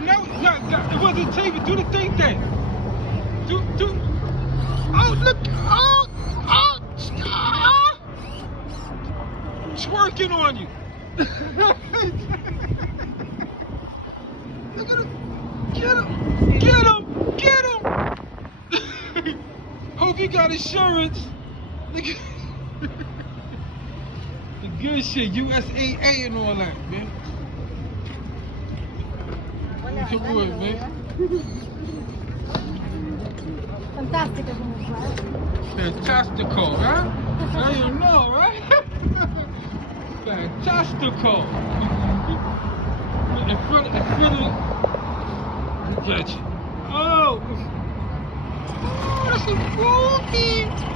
no, it wasn't TV. Do the thing thing. Do. Oh, look. Oh. Twerking on you. Look at him. Get him. Hope you got insurance. Look at the good shit, USAA and all that, man. Good word, man. Fantastico comunque. Fantastical, right? Now you know, right? Fantastical. In front of. Catch it. Oh, that's a movie.